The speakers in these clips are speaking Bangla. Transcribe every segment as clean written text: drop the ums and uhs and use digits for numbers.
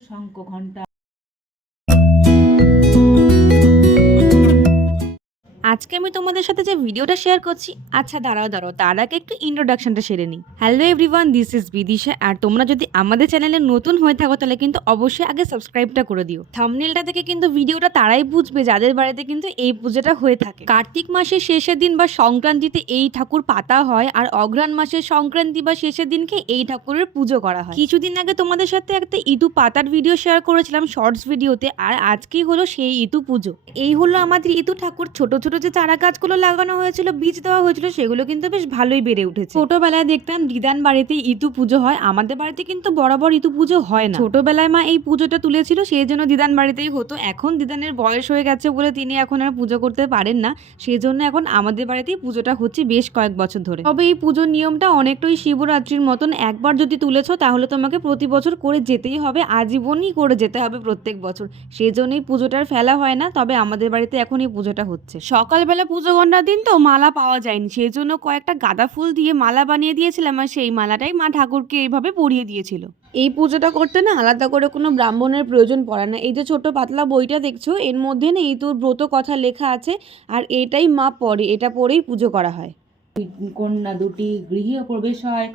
শঙ্খ ঘন্টা। আজকে আমি তোমাদের সাথে যে ভিডিওটা শেয়ার করছি, আচ্ছা দাঁড়াও তার আগে একটু ইন্ট্রোডাকশনটা সেরে নিই। Hello everyone, this is Bidisha. আর তোমরা যদি আমাদের চ্যানেলে নতুন হয়ে থাকো তাহলে কিন্তু অবশ্যই আগে সাবস্ক্রাইবটা করে দিও। থাম্বনেলটা থেকে কিন্তু ভিডিওটা তারাই বুঝবে যাদের বাড়িতে কিন্তু এই পুজোটা হয়ে থাকে। কার্তিক মাসের শেষের দিন বা সংক্রান্তিতে এই ঠাকুর পাতা হয়, আর অঘ্রাণ মাসের সংক্রান্তি বা শেষের দিনকে এই ঠাকুরের পুজো করা হয়। কিছুদিন আগে তোমাদের সাথে একটা ইতু পাতার ভিডিও শেয়ার করেছিলাম শর্টস ভিডিওতে, আর আজকেই হলো সেই ইতু পুজো। এই হলো আমাদের ইতু ঠাকুর। ছোট ছোট যে চারা গাছগুলো লাগানো হয়েছিল, বীজ দেওয়া হয়েছিল, সেগুলো কিন্তু বেশ ভালোই বেড়ে উঠেছে। ছোটবেলায় দেখতাম দিদান বাড়িতে ইতু পুজো হয়, আমাদের বাড়িতে কিন্তু বরাবর ইতু পুজো হয় না। ছোটবেলায় মা এই পুজোটা তুলেছিল, সেই জন্য দিদান বাড়িতেই হতো। এখন দিদানের বয়স হয়ে গেছে বলে তিনি এখন আর পুজো করতে পারেন না, সেই জন্য এখন আমাদের বাড়িতেই পুজোটা হচ্ছে বেশ কয়েক বছর ধরে। তবে এই পুজোর নিয়মটা অনেকটাই শিবরাত্রির মতন। একবার যদি তুলেছো তাহলে তোমাকে প্রতি বছর করে যেতেই হবে, আজীবনই করে যেতে হবে প্রত্যেক বছর। সেই জন্যই পুজোটার ফেলা হয় না। তবে আমাদের বাড়িতে এখন এই পুজোটা হচ্ছে। সকালবেলা পুজো ঘন্টার দিন তো মালা পাওয়া যায়নি, সেই জন্য কয়েকটা গাঁদা ফুল দিয়ে মালা বানিয়ে দিয়েছিলাম, আর সেই মালাটাই মা ঠাকুরকে এইভাবে পরিয়ে দিয়েছিল। এই পুজোটা করতে না আলাদা করে কোনো ব্রাহ্মণের প্রয়োজন পড়ে না। এই যে ছোট পাতলা বইটা দেখছো, এর মধ্যে না এই তোর ব্রত কথা লেখা আছে, আর এটাই মা পড়ে, এটা পড়েই পুজো করা হয়। কন্যা দুটি গৃহে প্রবেশ হয়।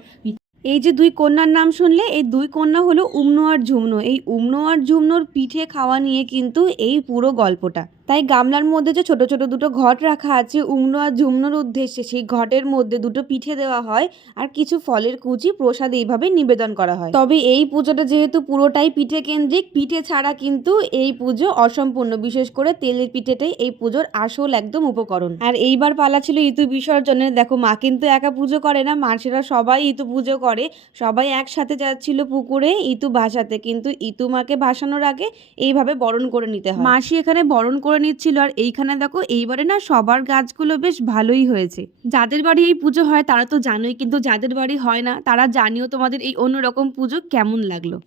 এই যে দুই কন্যার নাম শুনলে, এই দুই কন্যা হলো উমনো আর ঝুমনো। এই উমনো আর ঝুমনোর পিঠে খাওয়া নিয়ে কিন্তু এই পুরো গল্পটা। তাই গামলার মধ্যে যে ছোট ছোট দুটো ঘট রাখা আছে উমনো আর ঝুমনোর উদ্দেশ্যে, সেই ঘটের মধ্যে দুটো পিঠে দেওয়া হয়, আর কিছু ফলের কুচি প্রসাদ এইভাবে নিবেদন করা হয়। তবে এই পুজোটা যেহেতু পুরোটাই পিঠে কেন্দ্রিক, পিঠে ছাড়া কিন্তু এই পুজো অসম্পূর্ণ। বিশেষ করে তেলের পিঠেটাই এই পুজোর আসল একদম উপকরণ। আর এইবার পালা ছিল ইতু বিসর্জনের। দেখো মা কিন্তু একা পুজো করে না, মাসিরা সবাই ইতু পুজো করে। সবাই একসাথে যাচ্ছিল পুকুরে ইতু ভাসাতে, কিন্তু ইতু মাকে ভাসানোর আগে এইভাবে বরণ করে নিতে হয়। মাসি এখানে বরণ করে নিচ্ছিল। আর এইখানে দেখো এইবারে না সবার গাছগুলো বেশ ভালোই হয়েছে। যাদের বাড়ি এই পুজো হয় তারা তো জানোই, কিন্তু যাদের বাড়ি হয় না তারা জানিও তোমাদের এই অন্যরকম পুজো কেমন লাগলো।